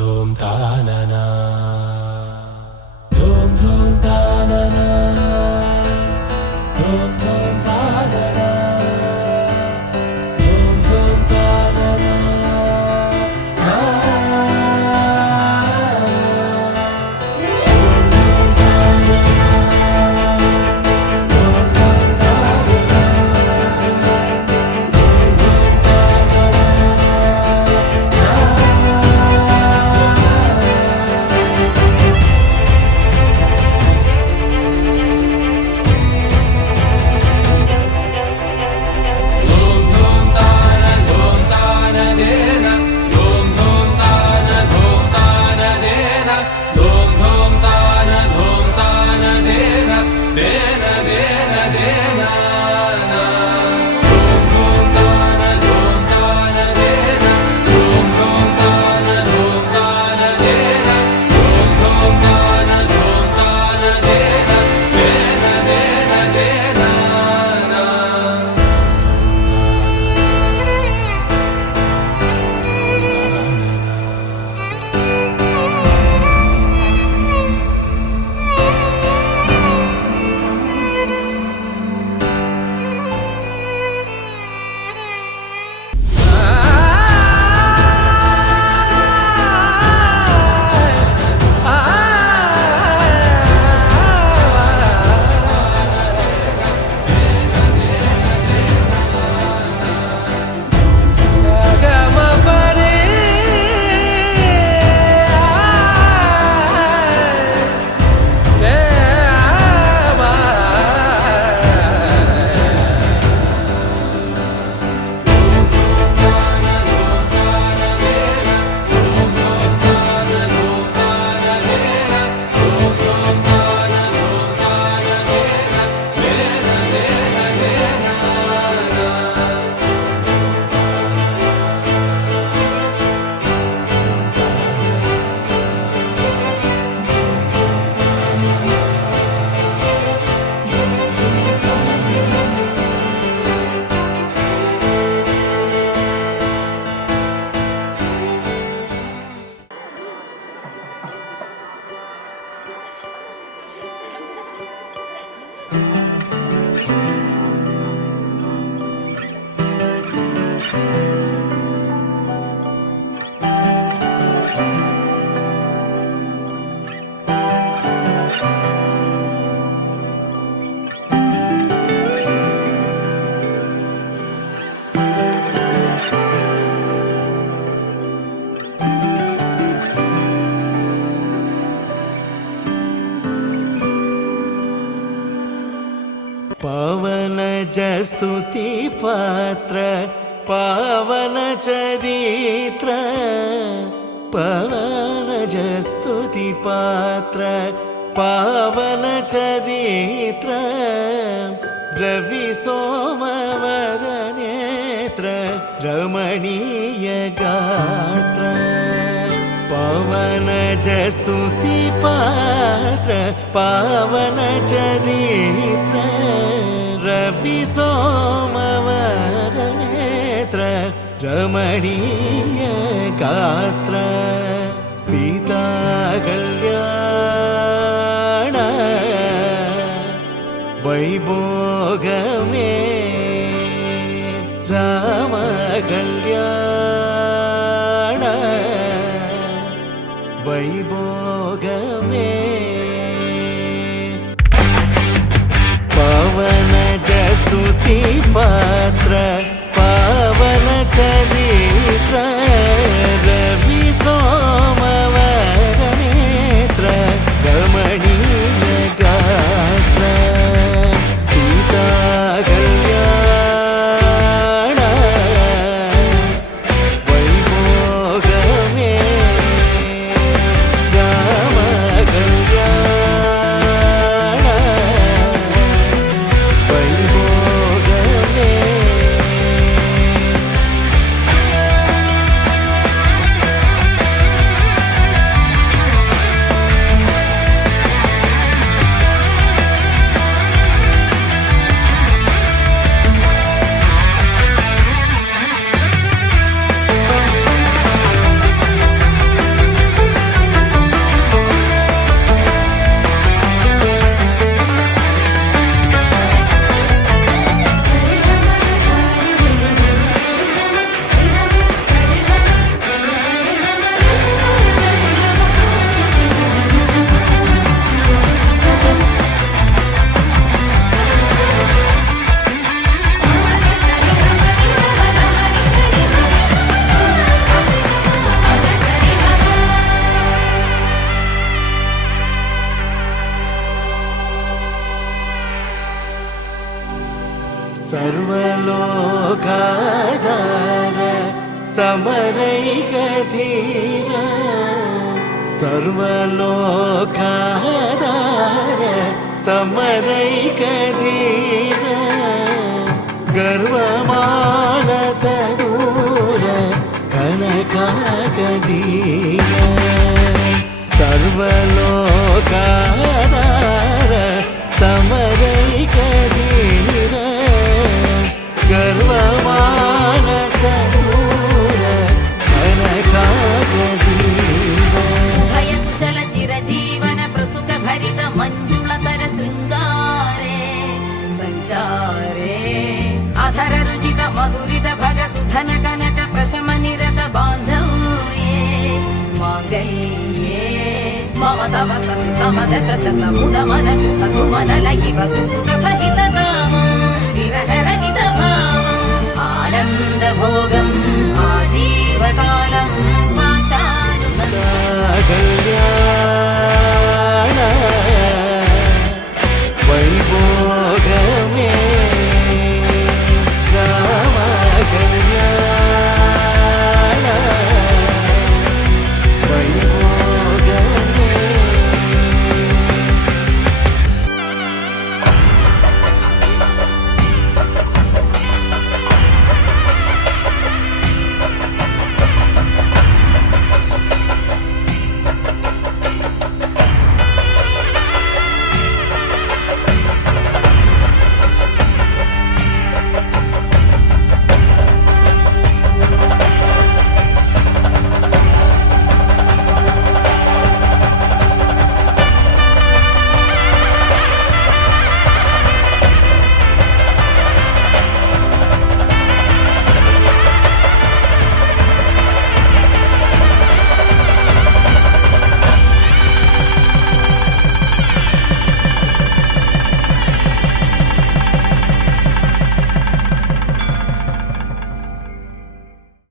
धूम तानना धूम धूम तानना धूम धूम तानना धूम धूम तानना स्तुति पात्र पावन चरित्र पवन स्तुति पात्र पावन चरित्र रवि सोमवर नेत्र रमणीय गात्र पवन स्तुति पात्र पावन चरित्र रवि सोमवर नेत्र रमणीय गात्र सीता कल्याण वैभोगमे राम कल्याण वैभोगमे पवन स्तुति पात्र पावन चरित्र रवि सोमवर नेत्र रमणीय गात्र सीता कल्याण वैभोगमे राम कल्याण वैभोगमे समरैकधीर सर्वलोकाधार समरैकधीर गर्वमानसदूर कनकाकधीर सर्वलोकाधार समरैकधीर गर्वमानसदूर कनकाकधीर भयकुशल चिरजीवन प्रसुख भरित मञ्जुलतर शृङ्गारे सञ्चारे अधर रुचित मधुरित भग सुधन कनक प्रशम निरत बान्धव्ये माङ्गल्ये मम तव सति समदश शत मुद मन शुभ सुमन लयिव सुसुत सहित कामं विरह रहित भावम् आनन्द भोगम् आजीवकालम्